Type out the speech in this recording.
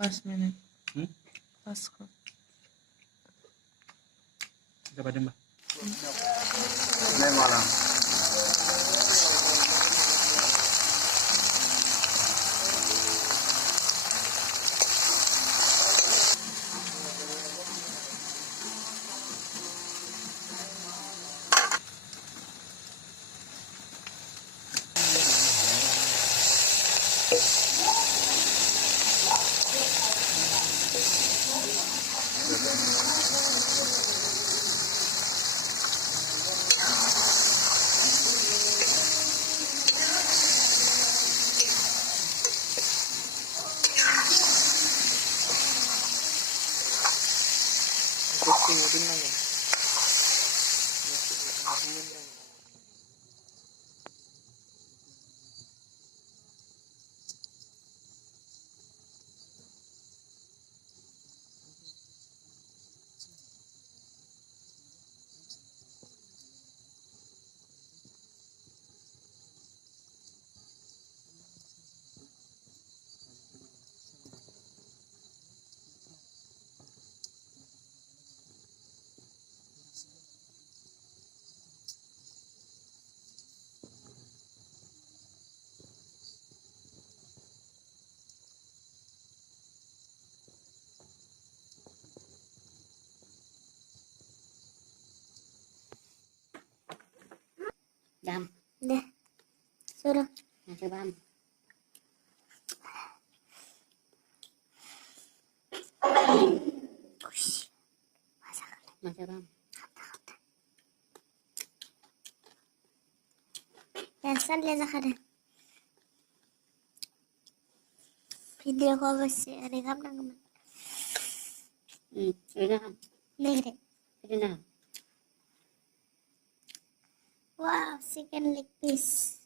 5 menit. Pas kok. Berapa jam, Mbak? Ini malam. Tinggalin lang yan. Jam. Dah. Suruh. Nasi bam. Nasi bam. Cancel ya zakada. Video ko basi rekam na naman. Rekam. Negre. Rekam. Wow, chicken leg piece.